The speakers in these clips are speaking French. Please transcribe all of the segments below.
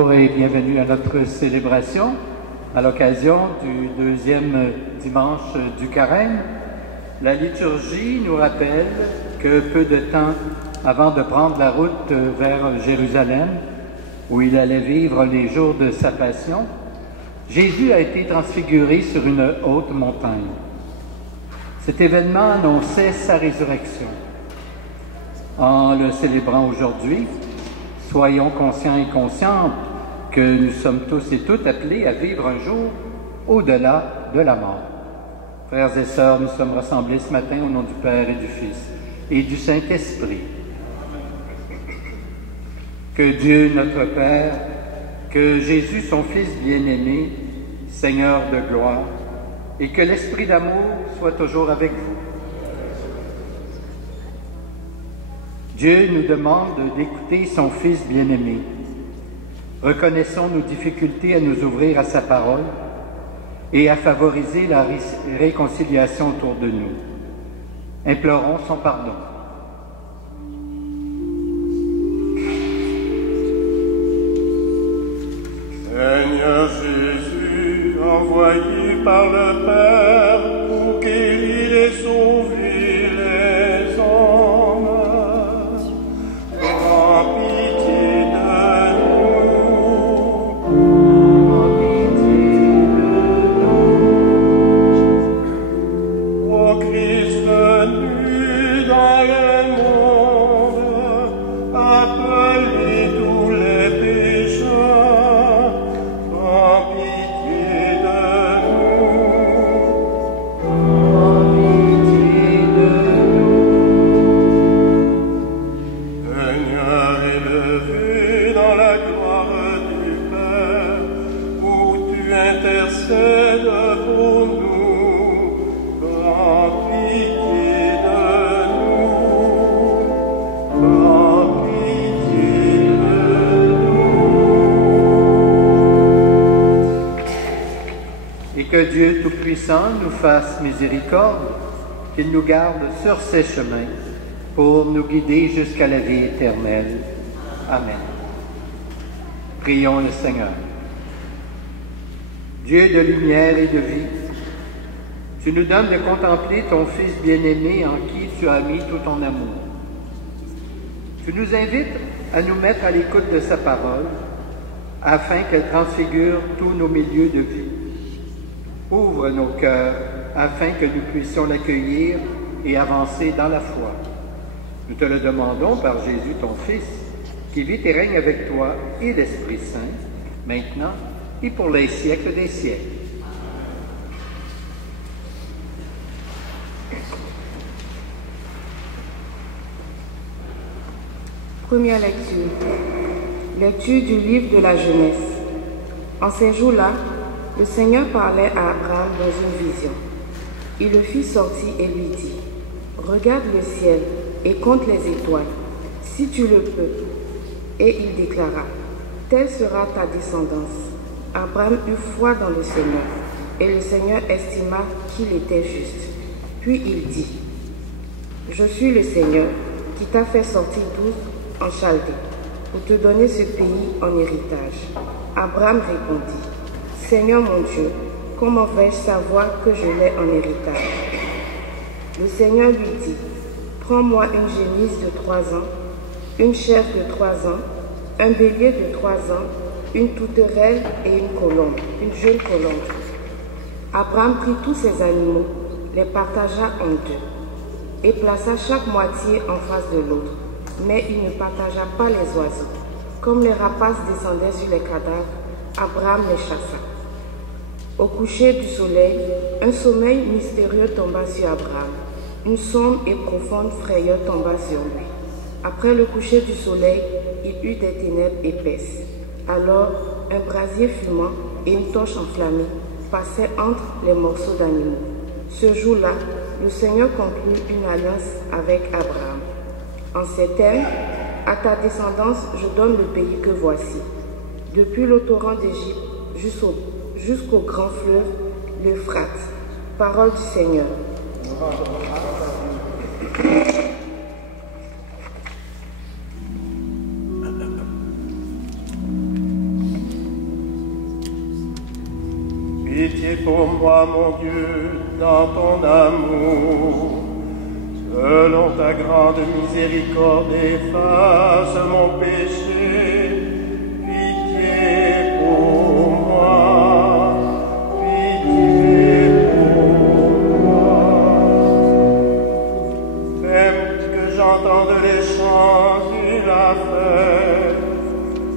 Bonjour et bienvenue à notre célébration à l'occasion du deuxième dimanche du Carême. La liturgie nous rappelle que peu de temps avant de prendre la route vers Jérusalem, où il allait vivre les jours de sa passion, Jésus a été transfiguré sur une haute montagne. Cet événement annonçait sa résurrection. En le célébrant aujourd'hui, soyons conscients et conscientes que nous sommes tous et toutes appelés à vivre un jour au-delà de la mort. Frères et sœurs, nous sommes rassemblés ce matin au nom du Père et du Fils et du Saint-Esprit. Que Dieu, notre Père, que Jésus, son Fils bien-aimé, Seigneur de gloire, et que l'Esprit d'amour soit toujours avec vous. Dieu nous demande d'écouter son Fils bien-aimé. Reconnaissons nos difficultés à nous ouvrir à sa parole et à favoriser la réconciliation autour de nous. Implorons son pardon. Seigneur Jésus, envoyé par le Père pour guérir et sauver les hommes, prends pitié de nous. Prends pitié de nous. Ô Christ venu dans le monde, appelez tous les pécheurs, prends pitié de nous. Prends pitié de nous. Seigneur élevé dans la gloire du Père, où tu intercèdes pour nous, prends pitié de nous. Prends pitié de nous. Et que Dieu Tout-Puissant nous fasse miséricorde, qu'il nous garde sur ses chemins pour nous guider jusqu'à la vie éternelle. Amen. Prions le Seigneur. Dieu de lumière et de vie, tu nous donnes de contempler ton Fils bien-aimé en qui tu as mis tout ton amour. Tu nous invites à nous mettre à l'écoute de sa parole afin qu'elle transfigure tous nos milieux de vie. Ouvre nos cœurs afin que nous puissions l'accueillir et avancer dans la foi. Nous te le demandons par Jésus, ton Fils, qui vit et règne avec toi et l'Esprit Saint, maintenant et pour les siècles des siècles. Première lecture. Lecture du livre de la Genèse. En ces jours-là, le Seigneur parlait à Abraham dans une vision. Il le fit sortir et lui dit, « Regarde le ciel et compte les étoiles, si tu le peux. » Et il déclara, « Telle sera ta descendance. » Abraham eut foi dans le Seigneur, et le Seigneur estima qu'il était juste. Puis il dit, « Je suis le Seigneur qui t'a fait sortir d'Our en Chaldée, pour te donner ce pays en héritage. » Abraham répondit, « Seigneur mon Dieu, comment vais-je savoir que je l'ai en héritage ?» Le Seigneur lui dit, « Prends-moi une génisse de 3 ans, une chèvre de 3 ans, un bélier de 3 ans, une touterelle et une jeune colombe. » Abraham prit tous ces animaux, les partagea en deux, et plaça chaque moitié en face de l'autre. Mais il ne partagea pas les oiseaux. Comme les rapaces descendaient sur les cadavres, Abraham les chassa. Au coucher du soleil, un sommeil mystérieux tomba sur Abraham. Une sombre et profonde frayeur tomba sur lui. Après le coucher du soleil, il eut des ténèbres épaisses. Alors, un brasier fumant et une torche enflammée passaient entre les morceaux d'animaux. Ce jour-là, le Seigneur conclut une alliance avec Abraham. En ces termes, à ta descendance, je donne le pays que voici. Depuis le torrent d'Égypte jusqu'au grand fleuve, l'Euphrate. Parole du Seigneur. Pitié pour moi, mon Dieu, dans ton amour. Selon ta grande miséricorde, efface mon péché. Pitié pour moi, pitié pour moi. Même que j'entende les chants de la fête,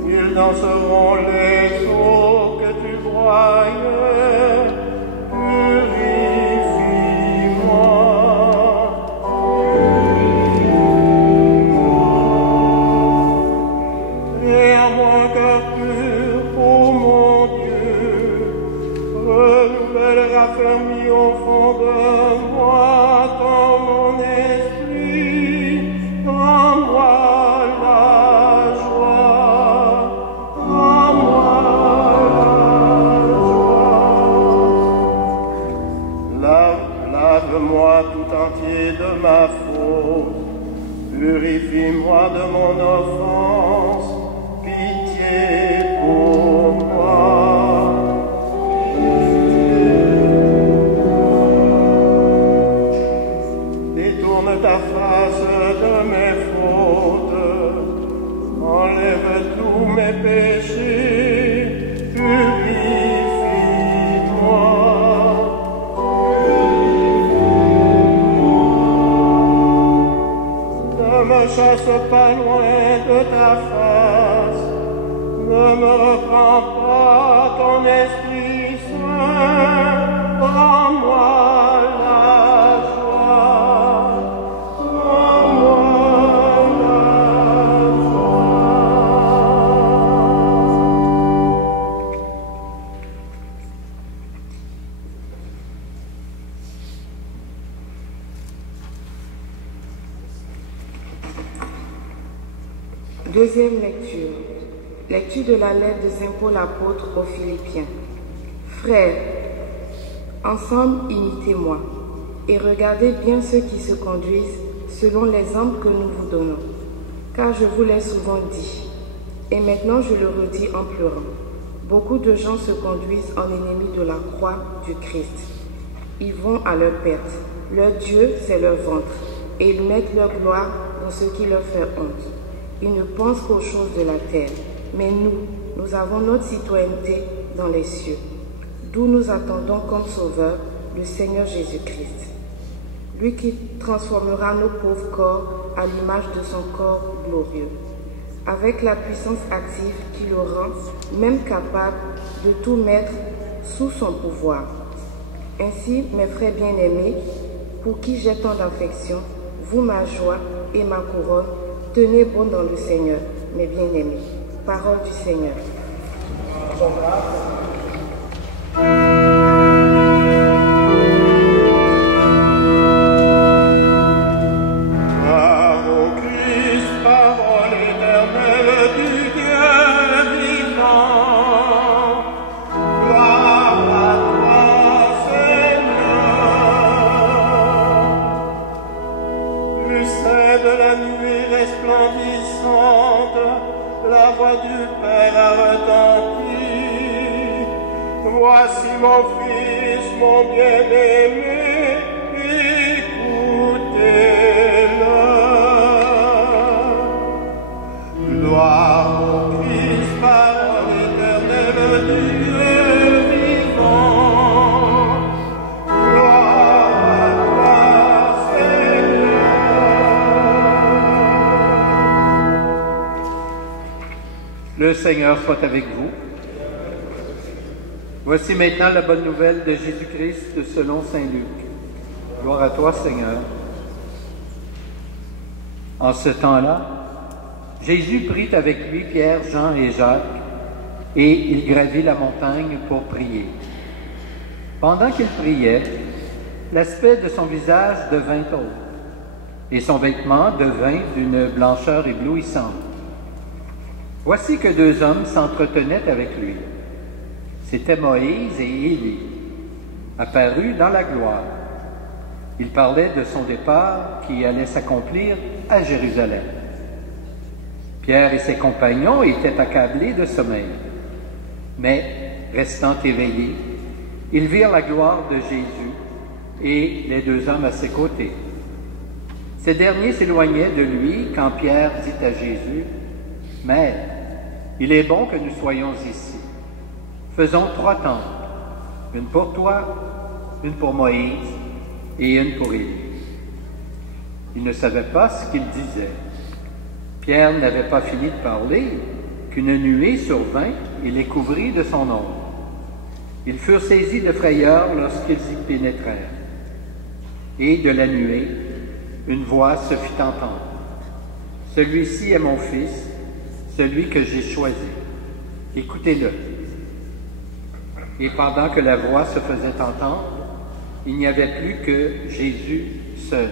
ils danseront les eaux que tu voyais. Raffermis au fond de moi dans mon esprit, rends-moi la joie, rends-moi la joie. Lave-moi tout entier de ma faute, purifie-moi de mon offense, pitié pour moi. Ta face de mes fautes, enlève tous mes péchés, purifie-moi. Ne me chasse pas loin de ta face, ne me reprends pas ton Esprit Saint, rends-moi la joie. Deuxième lecture. Lecture de la lettre de Saint Paul apôtre aux Philippiens. Frères, ensemble imitez-moi et regardez bien ceux qui se conduisent selon l'exemple que nous vous donnons. Car je vous l'ai souvent dit, et maintenant je le redis en pleurant. Beaucoup de gens se conduisent en ennemis de la croix du Christ. Ils vont à leur perte. Leur Dieu, c'est leur ventre, et ils mettent leur gloire dans ce qui leur fait honte. Ils ne pensent qu'aux choses de la terre. Mais nous avons notre citoyenneté dans les cieux, d'où nous attendons comme sauveur le Seigneur Jésus-Christ. Lui qui transformera nos pauvres corps à l'image de son corps glorieux, avec la puissance active qui le rend même capable de tout mettre sous son pouvoir. Ainsi, mes frères bien-aimés, pour qui j'ai tant d'affection, vous ma joie et ma couronne, tenez bon dans le Seigneur, mes bien-aimés. Parole du Seigneur. Voici mon fils, mon bien-aimé, écoutez-le. Gloire au Christ, parole éternelle, Dieu vivant. Gloire à toi, Seigneur. Le Seigneur soit avec vous. Voici maintenant la bonne nouvelle de Jésus-Christ selon saint Luc. Gloire à toi, Seigneur. En ce temps-là, Jésus prit avec lui Pierre, Jean et Jacques, et il gravit la montagne pour prier. Pendant qu'il priait, l'aspect de son visage devint autre, et son vêtement devint d'une blancheur éblouissante. Voici que deux hommes s'entretenaient avec lui. C'étaient Moïse et Élie, apparus dans la gloire. Ils parlaient de son départ qui allait s'accomplir à Jérusalem. Pierre et ses compagnons étaient accablés de sommeil, mais, restant éveillés, Ils virent la gloire de Jésus et les deux hommes à ses côtés. Ces derniers s'éloignaient de lui quand Pierre dit à Jésus, « Maître, il est bon que nous soyons ici. Faisons 3 tentes, une pour toi, une pour Moïse et une pour Élie. » Il ne savait pas ce qu'il disait. Pierre n'avait pas fini de parler qu'une nuée survint et les couvrit de son ombre. Ils furent saisis de frayeur lorsqu'ils y pénétrèrent. Et de la nuée, une voix se fit entendre. « Celui-ci est mon Fils, celui que j'ai choisi. Écoutez-le. » Et pendant que la voix se faisait entendre, il n'y avait plus que Jésus seul.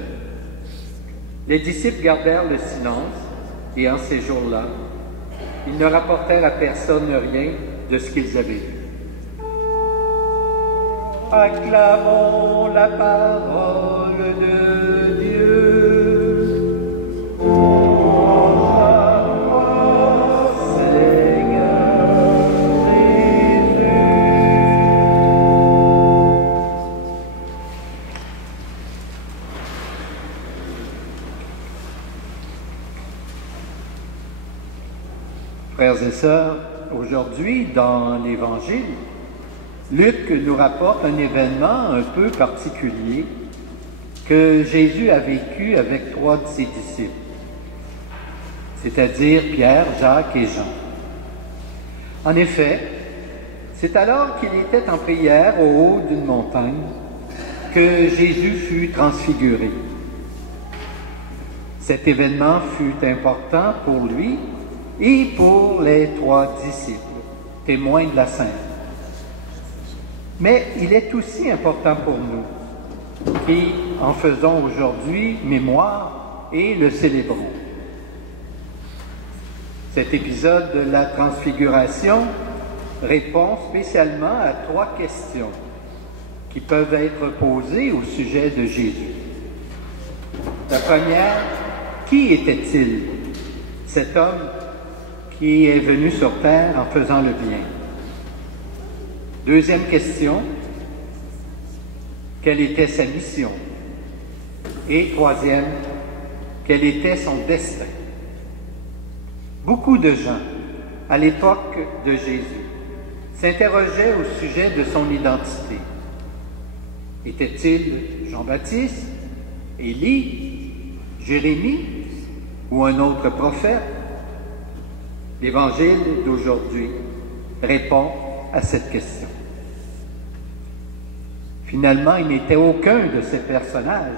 Les disciples gardèrent le silence, et en ces jours-là, ils ne rapportèrent à personne rien de ce qu'ils avaient vu. Acclamons la parole de Dieu. Ô Seigneur Jésus. Frères et sœurs, aujourd'hui, dans l'Évangile, Luc nous rapporte un événement un peu particulier que Jésus a vécu avec 3 de ses disciples, c'est-à-dire Pierre, Jacques et Jean. En effet, c'est alors qu'il était en prière au haut d'une montagne que Jésus fut transfiguré. Cet événement fut important pour lui et pour les 3 disciples, témoins de la Sainte. Mais il est aussi important pour nous, qui en faisons aujourd'hui mémoire et le célébrons. Cet épisode de la Transfiguration répond spécialement à 3 questions qui peuvent être posées au sujet de Jésus. La première, qui était-il, cet homme qui est venu sur terre en faisant le bien? Deuxième question, quelle était sa mission? Et troisième, quel était son destin? Beaucoup de gens, à l'époque de Jésus, s'interrogeaient au sujet de son identité. Était-il Jean-Baptiste, Élie, Jérémie ou un autre prophète? L'Évangile d'aujourd'hui répond à cette question. Finalement, il n'était aucun de ces personnages,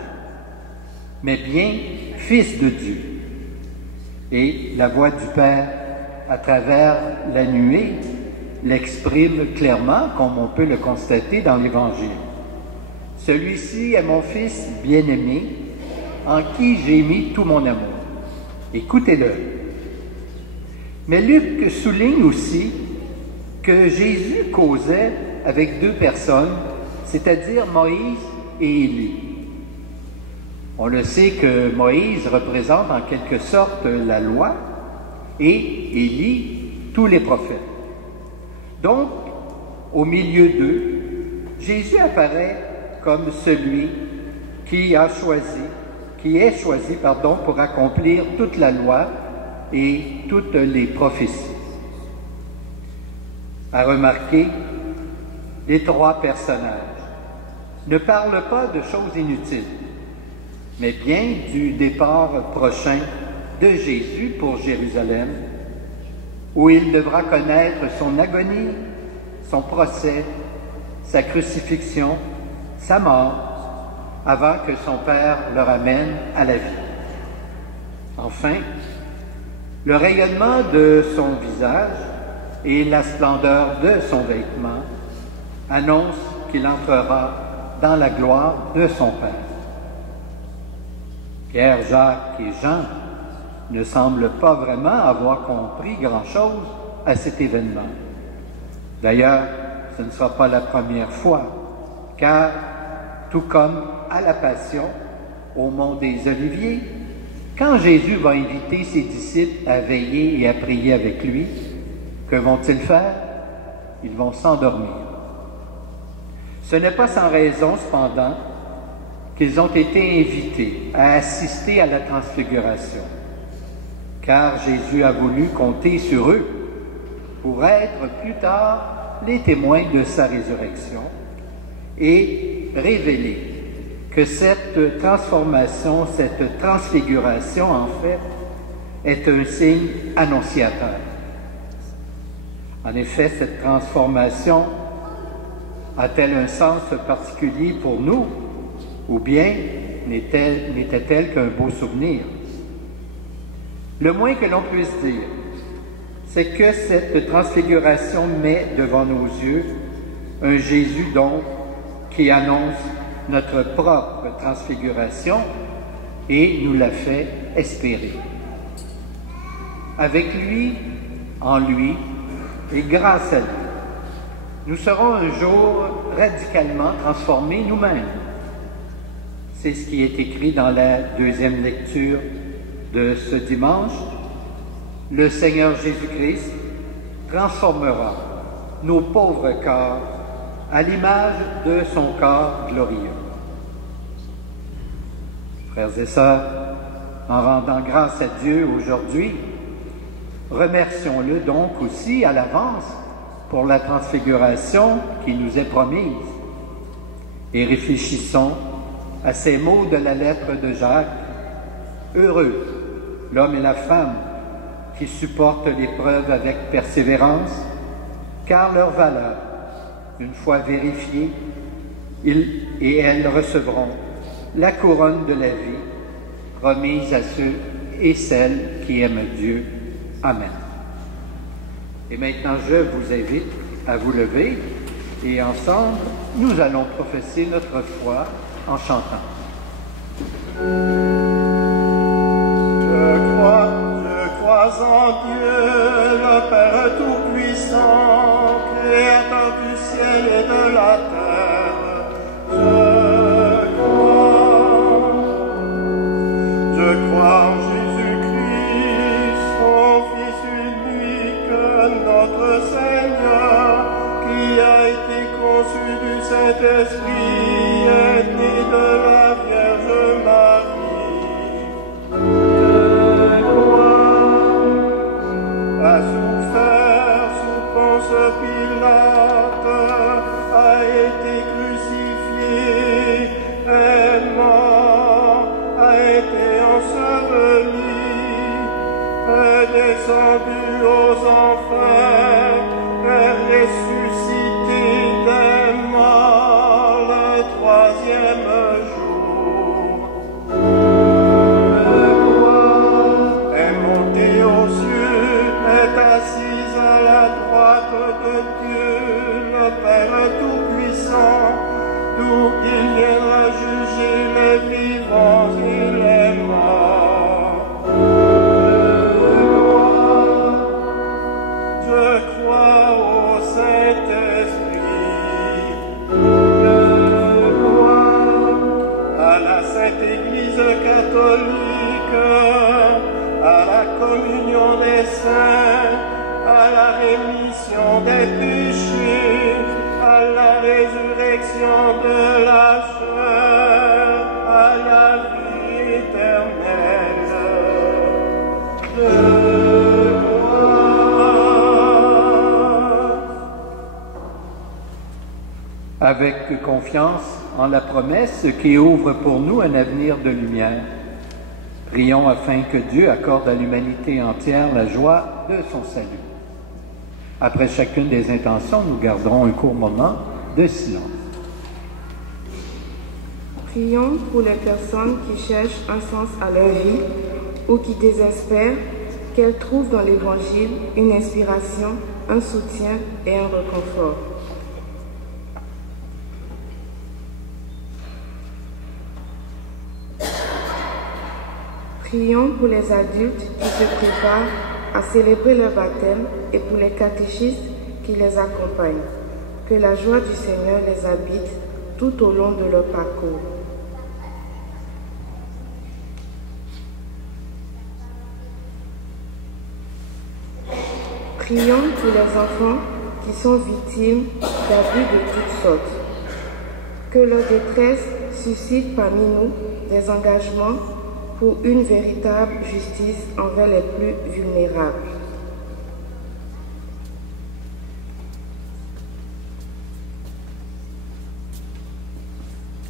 mais bien Fils de Dieu. Et la voix du Père, à travers la nuée, l'exprime clairement, comme on peut le constater dans l'Évangile. « Celui-ci est mon Fils bien-aimé, en qui j'ai mis tout mon amour. Écoutez-le. » Mais Luc souligne aussi que Jésus causait avec 2 personnes, c'est-à-dire Moïse et Élie. On le sait que Moïse représente en quelque sorte la loi et Élie tous les prophètes. Donc, au milieu d'eux, Jésus apparaît comme celui qui est choisi pour accomplir toute la loi et toutes les prophéties. À remarquer, les 3 personnages ne parlent pas de choses inutiles, mais bien du départ prochain de Jésus pour Jérusalem, où il devra connaître son agonie, son procès, sa crucifixion, sa mort, avant que son Père le ramène à la vie. Enfin, le rayonnement de son visage et la splendeur de son vêtement annoncent qu'il entrera dans la gloire de son Père. Pierre, Jacques et Jean ne semblent pas vraiment avoir compris grand-chose à cet événement. D'ailleurs, ce ne sera pas la première fois, car tout comme à la Passion, au mont des Oliviers, quand Jésus va inviter ses disciples à veiller et à prier avec lui, que vont-ils faire? Ils vont s'endormir. Ce n'est pas sans raison, cependant, qu'ils ont été invités à assister à la transfiguration, car Jésus a voulu compter sur eux pour être plus tard les témoins de sa résurrection et révéler que cette transformation, cette transfiguration, en fait, est un signe annonciateur. En effet, cette transformation a-t-elle un sens particulier pour nous, ou bien n'était-elle qu'un beau souvenir? Le moins que l'on puisse dire, c'est que cette transfiguration met devant nos yeux un Jésus donc qui annonce notre propre transfiguration et nous la fait espérer. Avec lui, en lui et grâce à lui, nous serons un jour radicalement transformés nous-mêmes. C'est ce qui est écrit dans la deuxième lecture de ce dimanche. Le Seigneur Jésus-Christ transformera nos pauvres corps à l'image de son corps glorieux. Frères et sœurs, en rendant grâce à Dieu aujourd'hui, remercions-le donc aussi à l'avance pour la transfiguration qui nous est promise et réfléchissons à ces mots de la lettre de Jacques. Heureux l'homme et la femme qui supportent l'épreuve avec persévérance, car leur valeur, une fois vérifiée, ils et elles recevront la couronne de la vie remise à ceux et celles qui aiment Dieu. Amen. Et maintenant, je vous invite à vous lever et ensemble, nous allons professer notre foi en chantant. Je crois en Dieu, le Père Tout-Puissant, Créateur du ciel et de la terre. Je crois en Jésus-Christ, son Fils unique, notre Seigneur, qui a été conçu du Saint-Esprit et né de la Vierge Marie. A souffert sous Ponce Pilate, a été crucifié, est mort, a été enseveli, est descendu aux enfers, est ressuscité des morts le troisième jour. Est monté aux cieux, est assise à la droite de Dieu, le Père Tout-Puissant, d'où il viendra juger les vivants et les morts. Je crois au Saint-Esprit, je crois à la Sainte Église catholique, à la communion des saints, à la rémission des péchés, à la résurrection de la chair, à la vie éternelle. Je crois. Avec confiance en la promesse qui ouvre pour nous un avenir de lumière, prions afin que Dieu accorde à l'humanité entière la joie de son salut. Après chacune des intentions, nous garderons un court moment de silence. Prions pour les personnes qui cherchent un sens à leur vie ou qui désespèrent, qu'elles trouvent dans l'Évangile une inspiration, un soutien et un réconfort. Prions pour les adultes qui se préparent à célébrer leur baptême et pour les catéchistes qui les accompagnent. Que la joie du Seigneur les habite tout au long de leur parcours. Prions pour les enfants qui sont victimes d'abus de toutes sortes. Que leur détresse suscite parmi nous des engagements pour une véritable justice envers les plus vulnérables.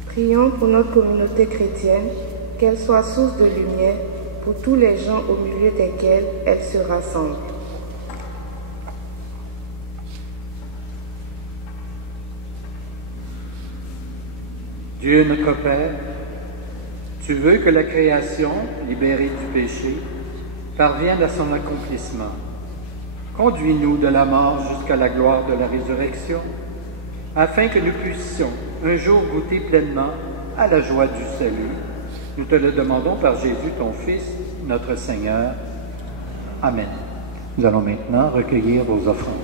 Prions pour notre communauté chrétienne, qu'elle soit source de lumière pour tous les gens au milieu desquels elle se rassemble. Dieu notre Père, tu veux que la création, libérée du péché, parvienne à son accomplissement. Conduis-nous de la mort jusqu'à la gloire de la résurrection, afin que nous puissions un jour goûter pleinement à la joie du salut. Nous te le demandons par Jésus, ton Fils, notre Seigneur. Amen. Nous allons maintenant recueillir vos offrandes.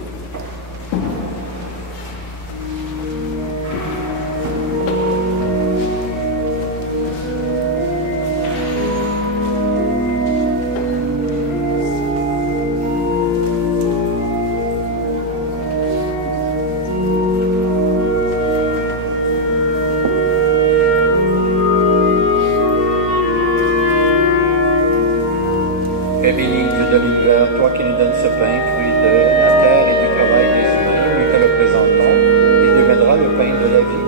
Et béni Dieu de l'univers, toi qui nous donnes ce pain, fruit de la terre et du travail des humains, nous te le présentons, il deviendra le pain de la vie.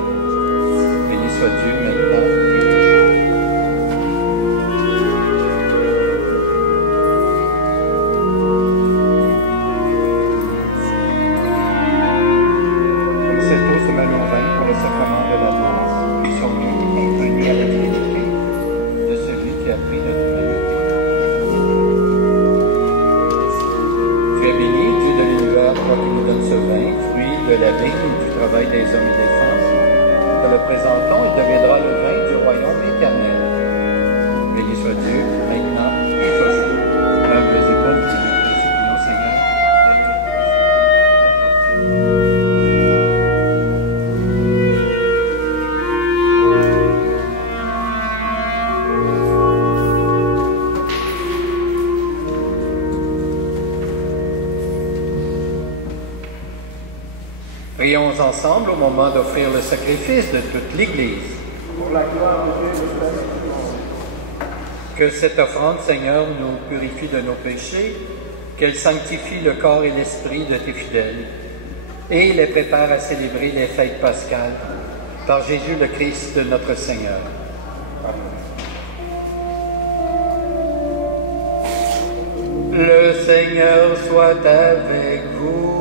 Béni soit Dieu maintenant et toujours. Avec cette eau se mêle au vin pour le sacrement de la grâce, qui sont unis à la divinité de celui qui a pris notre humanité. Toi qui nous donnes ce vin, fruit de la vigne du travail des hommes et des femmes, nous le présentons, il deviendra le vin du royaume éternel. Béni soit Dieu, maintenant et toujours. Humbles et pauvres, nous te supplions, Seigneur, Prions ensemble au moment d'offrir le sacrifice de toute l'Église. Pour la gloire de Dieu, le Père du monde. Que cette offrande, Seigneur, nous purifie de nos péchés, qu'elle sanctifie le corps et l'esprit de tes fidèles, et les prépare à célébrer les fêtes pascales, par Jésus le Christ, notre Seigneur. Amen. Le Seigneur soit avec vous.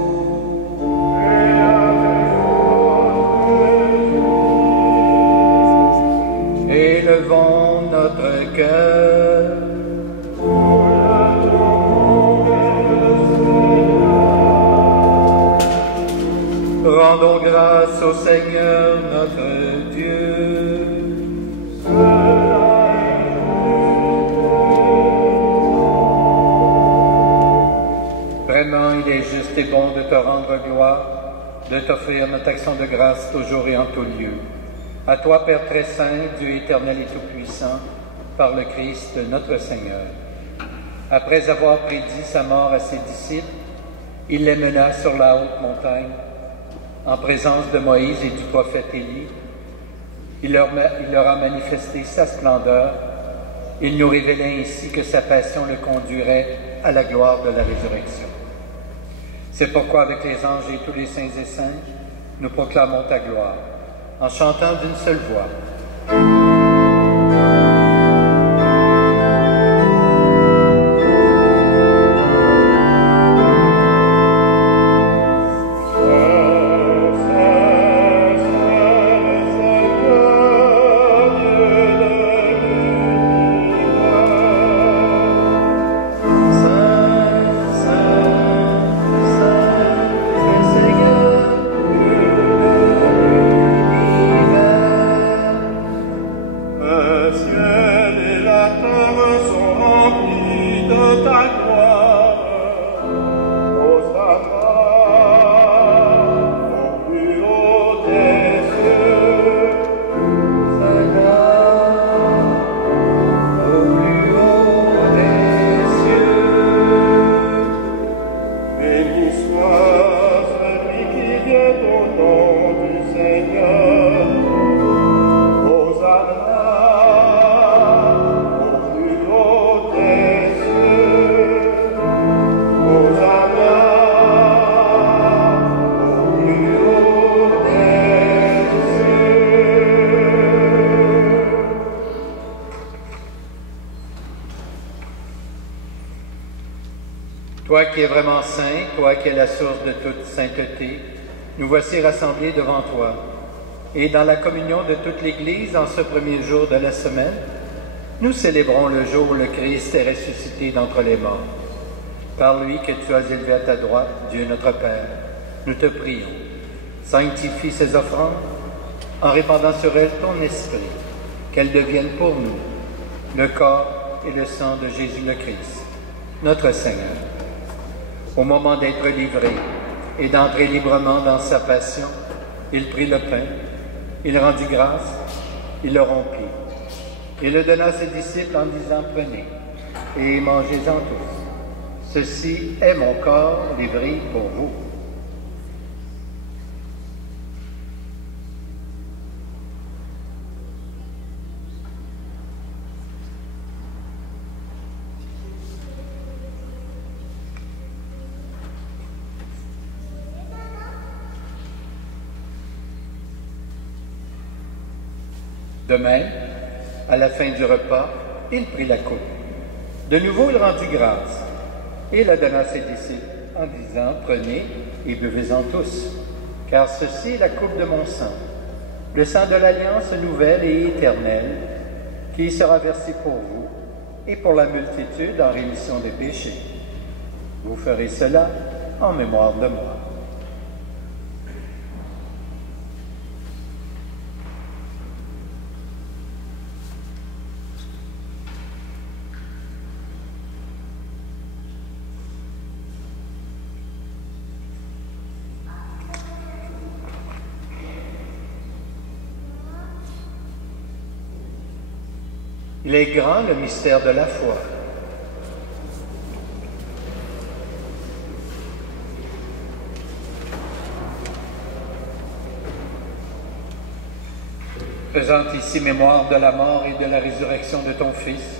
Élevons notre cœur. Rendons grâce au Seigneur notre Dieu. Vraiment, il est juste et bon de te rendre gloire, de t'offrir notre action de grâce toujours et en tout lieu. À toi, Père très saint, Dieu éternel et tout-puissant, par le Christ notre Seigneur. Après avoir prédit sa mort à ses disciples, il les mena sur la haute montagne, en présence de Moïse et du prophète Élie. Il leur a manifesté sa splendeur. Il nous révélait ainsi que sa passion le conduirait à la gloire de la résurrection. C'est pourquoi, avec les anges et tous les saints et saintes, nous proclamons ta gloire, en chantant d'une seule voix. qui es vraiment saint, toi qui es la source de toute sainteté, nous voici rassemblés devant toi. Et dans la communion de toute l'Église, en ce premier jour de la semaine, nous célébrons le jour où le Christ est ressuscité d'entre les morts. Par lui que tu as élevé à ta droite, Dieu notre Père, nous te prions. Sanctifie ces offrandes en répandant sur elles ton esprit, qu'elles deviennent pour nous le corps et le sang de Jésus le Christ, notre Seigneur. Au moment d'être livré et d'entrer librement dans sa passion, il prit le pain, il rendit grâce, il le rompit, et le donna à ses disciples en disant « Prenez et mangez-en tous. Ceci est mon corps livré pour vous. » De même, à la fin du repas, il prit la coupe. De nouveau, il rendit grâce et la donna à ses disciples en disant « Prenez et buvez-en tous, car ceci est la coupe de mon sang, le sang de l'alliance nouvelle et éternelle, qui sera versé pour vous et pour la multitude en rémission des péchés. Vous ferez cela en mémoire de moi. » Il est grand le mystère de la foi. Faisant ici mémoire de la mort et de la résurrection de ton Fils,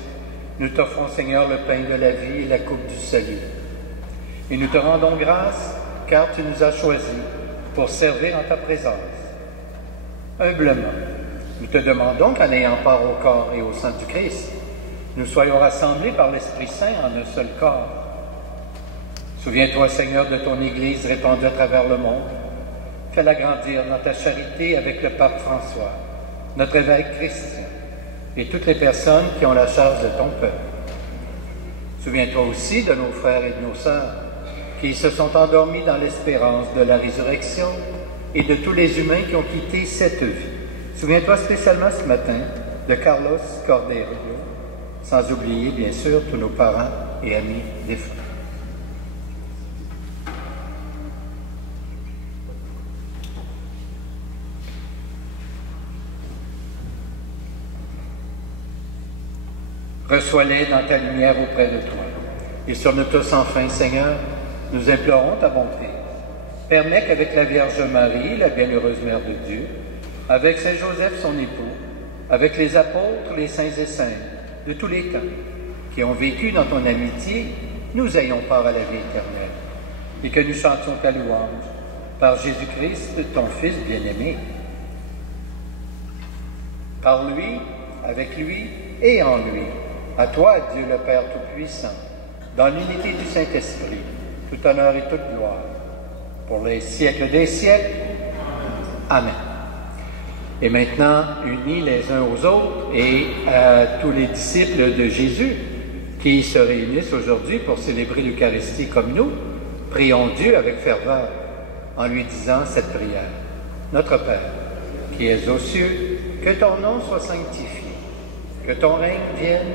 nous t'offrons, Seigneur, le pain de la vie et la coupe du salut. Et nous te rendons grâce, car tu nous as choisis pour servir en ta présence. Humblement, nous te demandons qu'en ayant part au corps et au sang du Christ, nous soyons rassemblés par l'Esprit Saint en un seul corps. Souviens-toi, Seigneur, de ton Église répandue à travers le monde. Fais-la grandir dans ta charité avec le pape François, notre évêque Christian, et toutes les personnes qui ont la charge de ton peuple. Souviens-toi aussi de nos frères et de nos sœurs qui se sont endormis dans l'espérance de la résurrection et de tous les humains qui ont quitté cette vie. Souviens-toi spécialement ce matin de Carlos Cordeiro, sans oublier bien sûr tous nos parents et amis défunts. Reçois-les dans ta lumière auprès de toi. Et sur nous tous enfin, Seigneur, nous implorons ta bonté. Permets qu'avec la Vierge Marie, la bienheureuse Mère de Dieu, avec Saint Joseph, son époux, avec les apôtres, les saints et saintes de tous les temps, qui ont vécu dans ton amitié, nous ayons part à la vie éternelle, et que nous chantions ta louange par Jésus-Christ, ton Fils bien-aimé. Par lui, avec lui et en lui, à toi, Dieu le Père Tout-Puissant, dans l'unité du Saint-Esprit, tout honneur et toute gloire, pour les siècles des siècles. Amen. Et maintenant, unis les uns aux autres et à tous les disciples de Jésus qui se réunissent aujourd'hui pour célébrer l'Eucharistie comme nous, prions Dieu avec ferveur en lui disant cette prière. Notre Père, qui es aux cieux, que ton nom soit sanctifié, que ton règne vienne,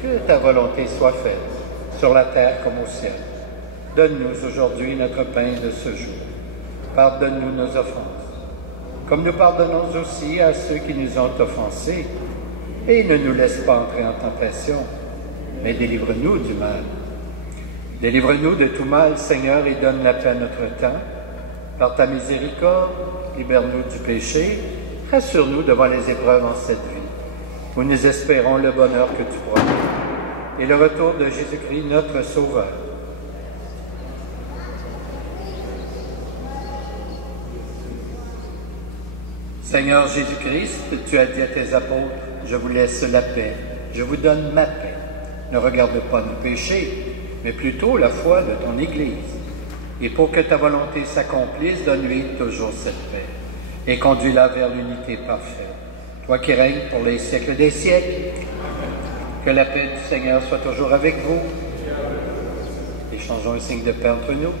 que ta volonté soit faite, sur la terre comme au ciel. Donne-nous aujourd'hui notre pain de ce jour. Pardonne-nous nos offenses, comme nous pardonnons aussi à ceux qui nous ont offensés, et ne nous laisse pas entrer en tentation, mais délivre-nous du mal. Délivre-nous de tout mal, Seigneur, et donne la paix à notre temps. Par ta miséricorde, libère-nous du péché, rassure-nous devant les épreuves en cette vie, où nous espérons le bonheur que tu promets, et le retour de Jésus-Christ, notre Sauveur. Seigneur Jésus-Christ, tu as dit à tes apôtres, « Je vous laisse la paix, je vous donne ma paix. Ne regarde pas nos péchés, mais plutôt la foi de ton Église. Et pour que ta volonté s'accomplisse, donne-lui toujours cette paix et conduis-la vers l'unité parfaite. Toi qui règnes pour les siècles des siècles, que la paix du Seigneur soit toujours avec vous. Échangeons un signe de paix entre nous.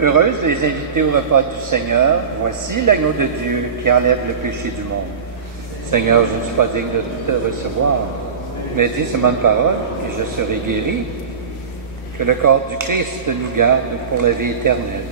Heureuses les invités au repas du Seigneur, voici l'agneau de Dieu qui enlève le péché du monde. Seigneur, je ne suis pas digne de te recevoir, mais dis seulement une parole et je serai guéri. Que le corps du Christ nous garde pour la vie éternelle.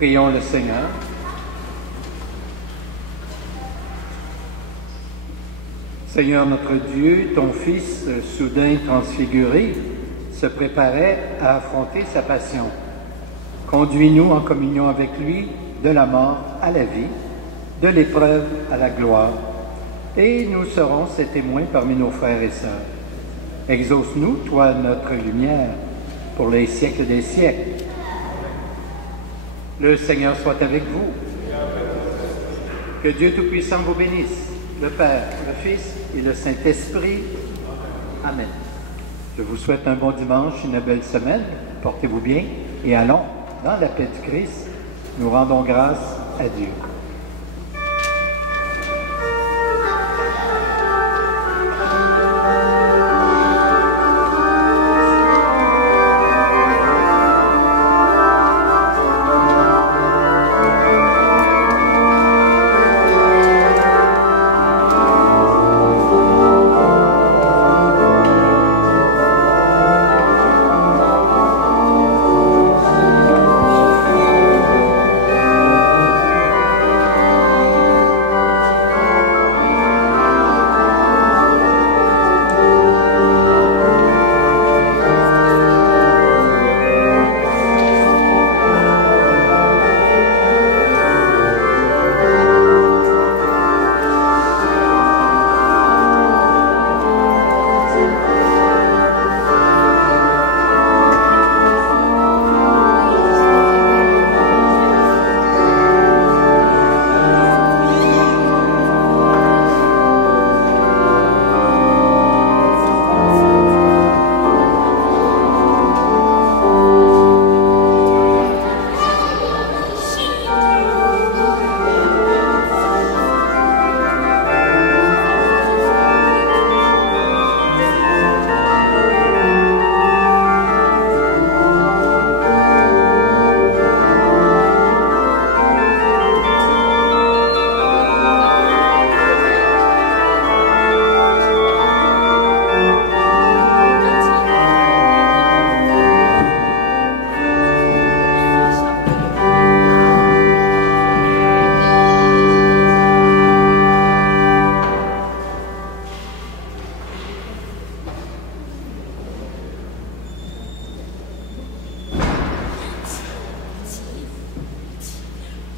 Prions le Seigneur. Seigneur notre Dieu, ton Fils, soudain transfiguré, se préparait à affronter sa passion. Conduis-nous en communion avec lui de la mort à la vie, de l'épreuve à la gloire, et nous serons ses témoins parmi nos frères et sœurs. Exauce-nous, toi, notre lumière, pour les siècles des siècles. Le Seigneur soit avec vous. Que Dieu Tout-Puissant vous bénisse, le Père, le Fils et le Saint-Esprit. Amen. Je vous souhaite un bon dimanche, une belle semaine. Portez-vous bien et allons, dans la paix du Christ, nous rendons grâce à Dieu.